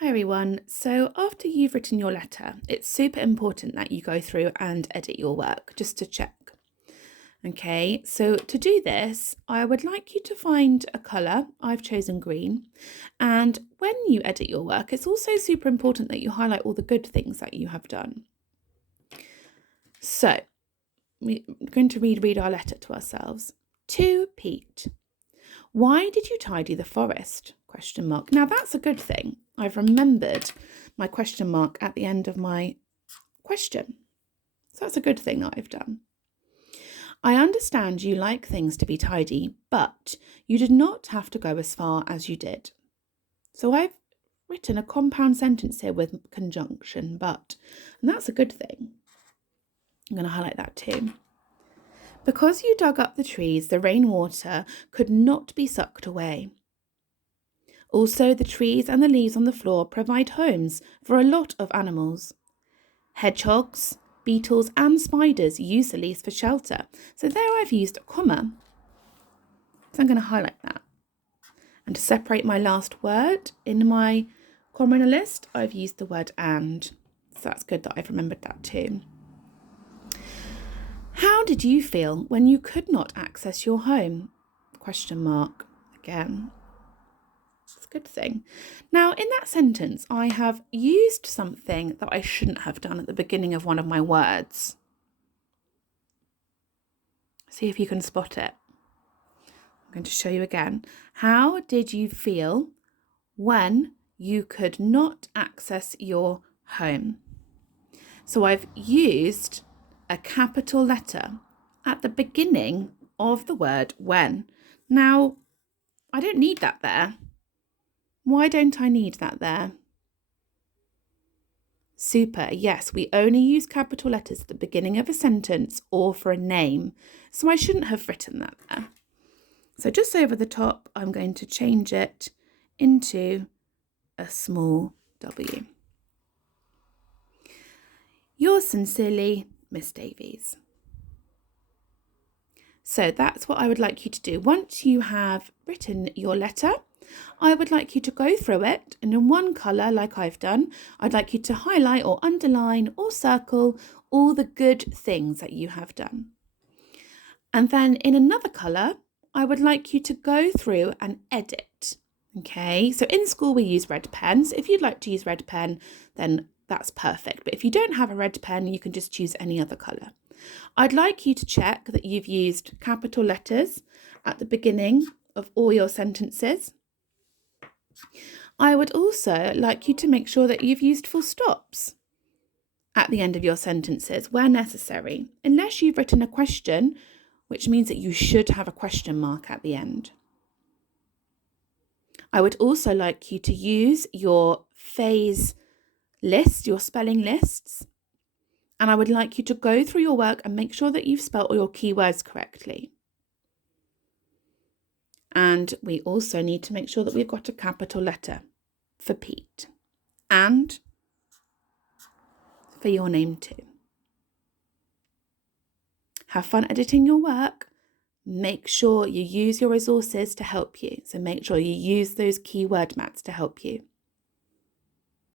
Hi everyone. So after you've written your letter, it's super important that you go through and edit your work just to check. Okay, so to do this, I would like you to find a colour. I've chosen green. And when you edit your work, it's also super important that you highlight all the good things that you have done. So we're going to read our letter to ourselves. To Pete. Why did you tidy the forest? Question mark. Now that's a good thing. I've remembered my question mark at the end of my question. So that's a good thing that I've done. I understand you like things to be tidy, but you did not have to go as far as you did. So I've written a compound sentence here with conjunction but, and that's a good thing. I'm going to highlight that too. Because you dug up the trees, the rainwater could not be sucked away. Also, the trees and the leaves on the floor provide homes for a lot of animals. Hedgehogs, beetles and spiders use the leaves for shelter. So there I've used a comma. So I'm going to highlight that. And to separate my last word in my comma list, I've used the word and. So that's good that I've remembered that too. How did you feel when you could not access your home? Question mark again. It's a good thing. Now, in that sentence, I have used something that I shouldn't have done at the beginning of one of my words. See if you can spot it. I'm going to show you again. How did you feel when you could not access your home? So I've used a capital letter at the beginning of the word when. Now, I don't need that there. Why don't I need that there? Super. Yes, we only use capital letters at the beginning of a sentence or for a name. So I shouldn't have written that there. So just over the top, I'm going to change it into a small w. Yours sincerely, Miss Davies. So that's what I would like you to do. Once you have written your letter, I would like you to go through it, and in one colour, like I've done, I'd like you to highlight or underline or circle all the good things that you have done. And then in another colour, I would like you to go through and edit. Okay, so in school we use red pens. If you'd like to use red pen, then that's perfect. But if you don't have a red pen, you can just choose any other colour. I'd like you to check that you've used capital letters at the beginning of all your sentences. I would also like you to make sure that you've used full stops at the end of your sentences where necessary, unless you've written a question, which means that you should have a question mark at the end. I would also like you to use your phrase list, your spelling lists, and I would like you to go through your work and make sure that you've spelled all your keywords correctly. And we also need to make sure that we've got a capital letter for Pete and for your name too. Have fun editing your work. Make sure you use your resources to help you. So make sure you use those keyword mats to help you.